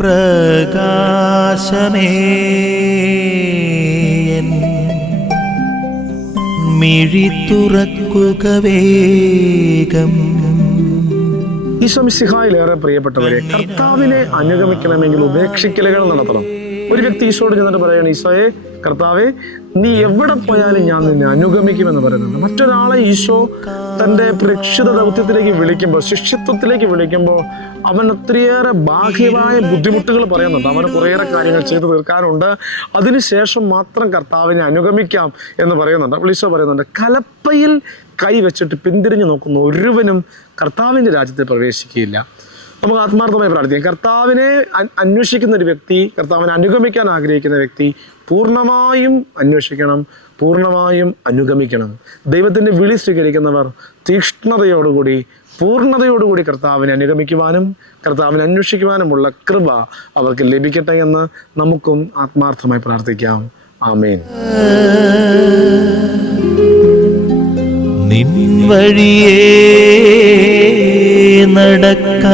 പ്രകാശമേ മിഴി തുറക്കുക വേഗം. ഈശോ മിശിഹായിലേറെ പ്രിയപ്പെട്ടവരെ, കർത്താവിനെ അനുഗമിക്കണമെങ്കിൽ ഉപേക്ഷിക്കലുകൾ നടത്തണം. ഒരു വ്യക്തി ഈശോയോട് ചെന്നിട്ട് പറയുകയാണ്, ഈശോയെ, കർത്താവെ, നീ എവിടെ പോയാലും ഞാൻ നിന്നെ അനുഗമിക്കുമെന്ന് പറയുന്നുണ്ട്. മറ്റൊരാളെ ഈശോ തൻ്റെ പ്രേക്ഷിത ദൗത്യത്തിലേക്ക് വിളിക്കുമ്പോൾ, ശിഷ്യത്വത്തിലേക്ക് വിളിക്കുമ്പോൾ, അവൻ ഒത്തിരിയേറെ ബാഹ്യമായ ബുദ്ധിമുട്ടുകൾ പറയുന്നുണ്ട്. അവന് കുറേയേറെ കാര്യങ്ങൾ ചെയ്തു തീർക്കാനുണ്ട്. അതിനുശേഷം മാത്രം കർത്താവിനെ അനുഗമിക്കാം എന്ന് പറയുന്നുണ്ട്. അപ്പോൾ ഈശോ പറയുന്നുണ്ട്, കലപ്പയിൽ കൈവച്ചിട്ട് പിന്തിരിഞ്ഞു നോക്കുന്ന ഒരുവനും കർത്താവിൻ്റെ രാജ്യത്തിൽ പ്രവേശിക്കുകയില്ല. നമുക്ക് ആത്മാർത്ഥമായി പ്രാർത്ഥിക്കാം. കർത്താവിനെ അന്വേഷിക്കുന്ന ഒരു വ്യക്തി, കർത്താവിനെ അനുഗമിക്കാൻ ആഗ്രഹിക്കുന്ന വ്യക്തി പൂർണ്ണമായും അന്വേഷിക്കണം, പൂർണ്ണമായും അനുഗമിക്കണം. ദൈവത്തിൻ്റെ വിളി സ്വീകരിക്കുന്നവർ തീക്ഷ്ണതയോടുകൂടി, പൂർണ്ണതയോടുകൂടി കർത്താവിനെ അനുഗമിക്കുവാനും കർത്താവിനെ അന്വേഷിക്കുവാനുമുള്ള കൃപ അവർക്ക് ലഭിക്കട്ടെ എന്ന് നമുക്കും ആത്മാർത്ഥമായി പ്രാർത്ഥിക്കാം. ആമേൻ. നിൻ വഴിയേ നടക്ക